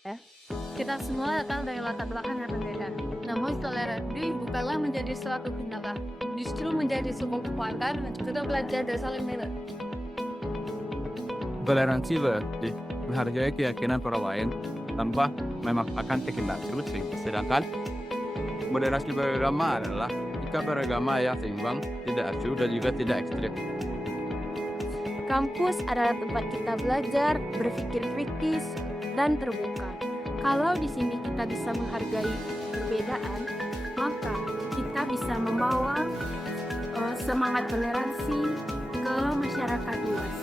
Ya. Kita semua datang dari latar belakang yang berbeda. Namun toleransi bukanlah menjadi suatu kendala, justru menjadi sebuah kekuatan untuk kita belajar dan saling mengerti. Toleransi berarti menghargai keyakinan orang lain tanpa memaksakan kehendak masing-masing. Sedangkan moderasi beragama adalah jika beragama yang seimbang, tidak acuh dan juga tidak ekstrim. Kampus adalah tempat kita belajar, berpikir kritis, dan terbuka. Kalau di sini kita bisa menghargai perbedaan, maka kita bisa membawa semangat toleransi ke masyarakat luas.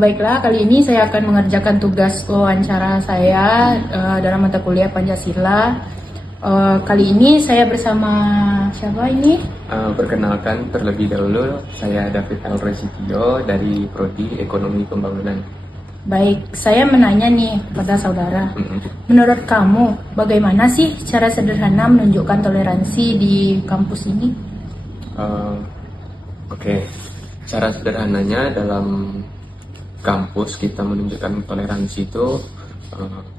Baiklah, kali ini saya akan mengerjakan tugas wawancara saya dalam mata kuliah Pancasila. Kali ini saya bersama siapa ini? Perkenalkan terlebih dahulu, saya David Alresitio dari Prodi Ekonomi Pembangunan. Baik, saya menanya nih kepada saudara. Menurut kamu, bagaimana sih cara sederhana menunjukkan toleransi di kampus ini? Oke, cara sederhananya dalam kampus kita menunjukkan toleransi itu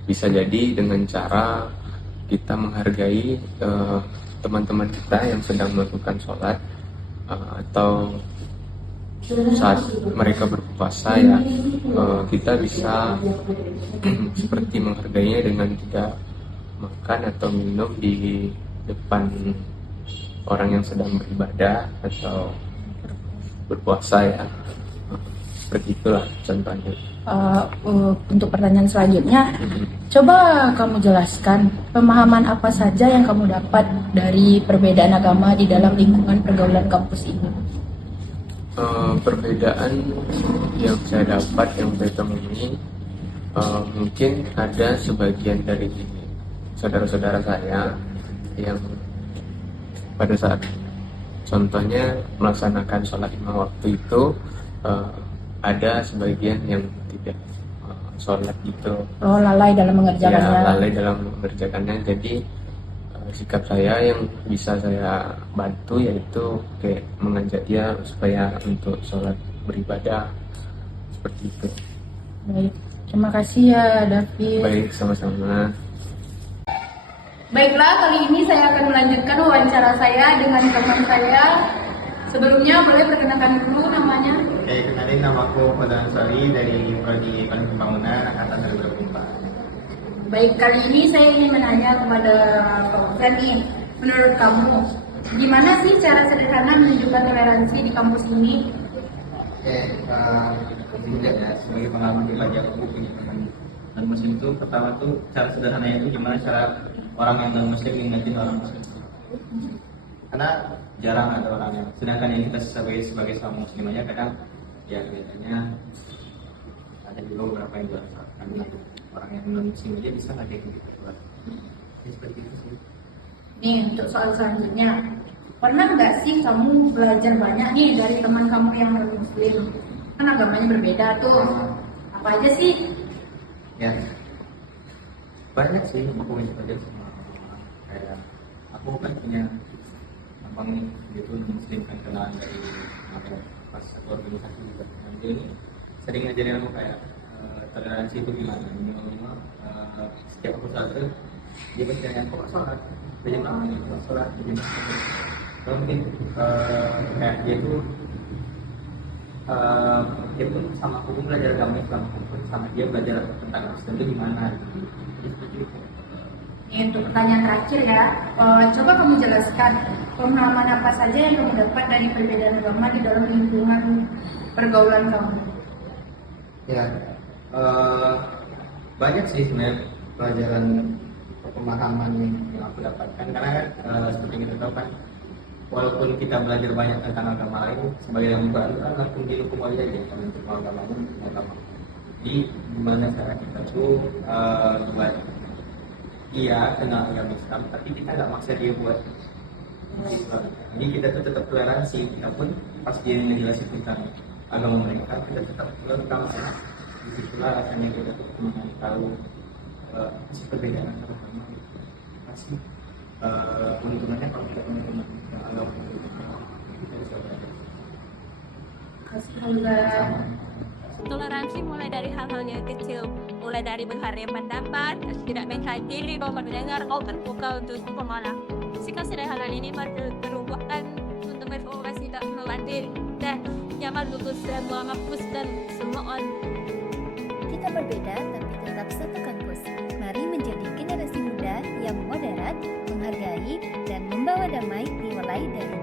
bisa jadi dengan cara kita menghargai teman-teman kita yang sedang melakukan sholat atau saat mereka berpuasa ya, kita bisa seperti menghargainya dengan tidak makan atau minum di depan orang yang sedang beribadah atau berpuasa ya. Seperti itulah contohnya. Untuk pertanyaan selanjutnya, coba kamu jelaskan pemahaman apa saja yang kamu dapat dari perbedaan agama di dalam lingkungan pergaulan kampus ini. Perbedaan yang saya dapat, yang saya temui, mungkin ada sebagian dari saudara-saudara saya yang pada saat contohnya melaksanakan sholat lima waktu itu ada sebagian yang tidak sholat gitu. Oh, lalai dalam mengerjakannya. Ya, lalai dalam mengerjakannya. Jadi sikap saya yang bisa saya bantu yaitu kayak mengajak dia supaya untuk sholat beribadah seperti itu. Baik, terima kasih ya David. Baik, sama-sama. Baiklah, kali ini saya akan melanjutkan wawancara saya dengan teman saya. Sebelumnya boleh perkenalkan dulu namanya. Oke, kenalin, nama aku Fadlan Ansari dari Prodi Ekonomi Pembangunan Angkatan 2024. Baik, kali ini saya ingin menanya kepada Pak Ufran nih, menurut kamu, gimana sih cara sederhana menunjukkan toleransi di kampus ini? Oke, kemudian ya, sebagai pengalaman pribadi aku punya teman non muslim itu, pertama tuh cara sederhananya itu gimana cara orang yang non muslim ingetin orang muslim. Karena jarang ada orang yang, sedangkan yang kita sebagai sama muslim aja kadang ya kelihatannya ada juga beberapa yang jual karena orang yang non muslim aja bisa nggak kayak gitu buat seperti itu sih. Nih, untuk soal selanjutnya, pernah nggak sih kamu belajar banyak nih dari teman kamu yang non-muslim? Kan agamanya berbeda tuh. Apa aja sih? Ya, banyak sih aku bisa belajar sama kayak aku kan punya abang nih, dia tuh muslim kan, kenalan dari apa, pas satu organisasi juga. Dan dia ini sering ngajarin aku kayak toleransi itu gimana. Minimal setiap aku sholat tuh dia pasti tanya kok sholat, belajar apa nih kok sholat, belajar apa. Kalau mungkin kayak dia pun sama aku pun belajar agama Islam, sama dia belajar tentang Islam itu gimana. Jadi seperti itu. Nih, untuk pertanyaan terakhir ya, coba kamu jelaskan pemahaman apa saja yang kamu dapat dari perbedaan agama di dalam lingkungan pergaulan kamu. Ya, banyak sih sebenarnya pelajaran pemahaman yang aku dapatkan, karena kan seperti yang kita tahu kan, walaupun kita belajar banyak tentang agama lain, sebagai yang Quran kan langsung dihukum aja kalau untuk agama. Jadi gimana cara kita tuh buat dia kenal agama Islam, tapi kita nggak maksa dia buat Islam. Jadi kita tuh tetap toleransi, kita pun pas dia ngejelasin tentang agama mereka, kita tetap welcome ya. Disitulah rasanya kita tuh mengenai tahu apa perbedaan antara agama. Pasti keuntungannya kalau kita teman-teman yang agama kita bisa belajar. Kasih Toleransi mulai dari hal-hal yang kecil, mulai dari menghargai pendapat, tidak menghadiri, kau mendengar, kau terbuka untuk pemalah. Sikap sederhana ini merupakan untuk reformasi tidak meladil dan nyaman untuk semua kampus dan semua orang. Kita berbeda tapi tetap satu kampus. Mari menjadi generasi muda yang moderat, menghargai, dan membawa damai dimulai dari